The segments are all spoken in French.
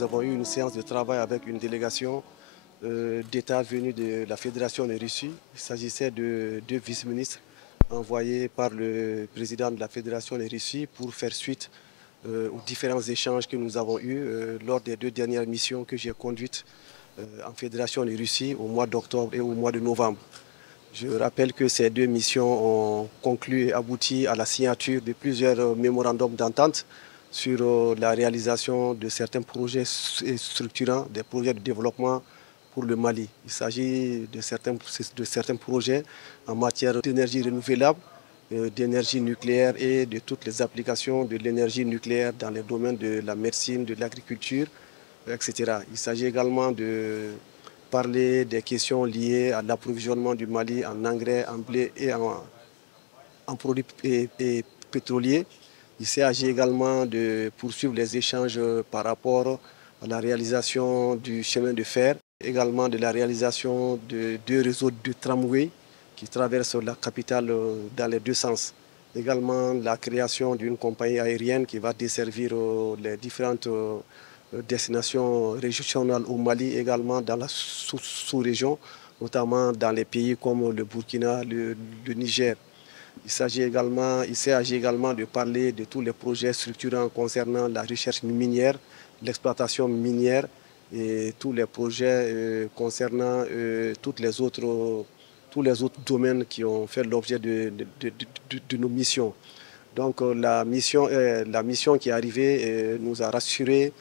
nous avons eu une séance de travail avec une délégation d'État venue de la Fédération de Russie. Il s'agissait de deux vice-ministres envoyés par le président de la Fédération de Russie pour faire suite aux différents échanges que nous avons eus lors des deux dernières missions que j'ai conduites en Fédération de Russie au mois d'octobre et au mois de novembre. Je rappelle que ces deux missions ont conclu et abouti à la signature de plusieurs mémorandums d'entente sur la réalisation de certains projets structurants, des projets de développement pour le Mali. Il s'agit de certains projets en matière d'énergie renouvelable, d'énergie nucléaire et de toutes les applications de l'énergie nucléaire dans les domaines de la médecine, de l'agriculture, etc. Il s'agit également de parler des questions liées à l'approvisionnement du Mali en engrais, en blé et en produits pétroliers. Il s'agit également de poursuivre les échanges par rapport à la réalisation du chemin de fer, également de la réalisation de deux réseaux de tramway qui traversent la capitale dans les deux sens. Également la création d'une compagnie aérienne qui va desservir les différentes destinations régionales au Mali, également dans la sous-région, notamment dans les pays comme le Burkina, le Niger. Il s'agit également de parler de tous les projets structurants concernant la recherche minière, l'exploitation minière et tous les projets concernant tous les autres domaines qui ont fait l'objet de nos missions. Donc la mission qui est arrivée nous a rassuré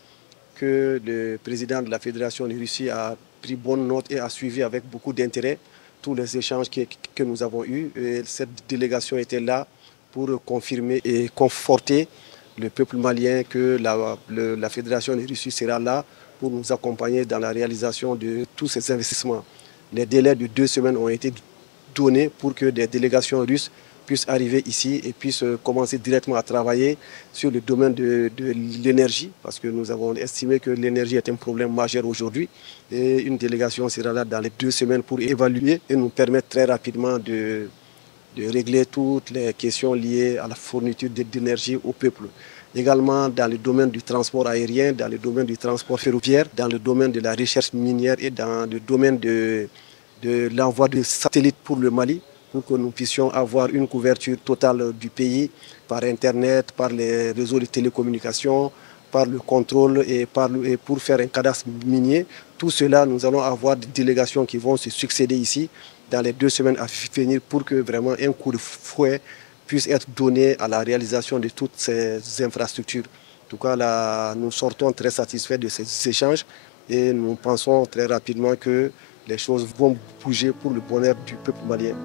que le président de la Fédération de Russie a pris bonne note et a suivi avec beaucoup d'intérêt tous les échanges que nous avons eus. Et cette délégation était là pour confirmer et conforter le peuple malien que la Fédération de Russie sera là pour nous accompagner dans la réalisation de tous ces investissements. Les délais de 2 semaines ont été donnés pour que des délégations russes puissent arriver ici et puissent commencer directement à travailler sur le domaine de l'énergie, parce que nous avons estimé que l'énergie est un problème majeur aujourd'hui. Et une délégation sera là dans les 2 semaines pour évaluer et nous permettre très rapidement de régler toutes les questions liées à la fourniture d'énergie au peuple. Également dans le domaine du transport aérien, dans le domaine du transport ferroviaire, dans le domaine de la recherche minière et dans le domaine de l'envoi de satellites pour le Mali, pour que nous puissions avoir une couverture totale du pays par Internet, par les réseaux de télécommunications, par le contrôle et pour faire un cadastre minier. Tout cela, nous allons avoir des délégations qui vont se succéder ici dans les 2 semaines à venir pour que vraiment un coup de fouet puisse être donné à la réalisation de toutes ces infrastructures. En tout cas, là, nous sortons très satisfaits de ces échanges et nous pensons très rapidement que les choses vont bouger pour le bonheur du peuple malien.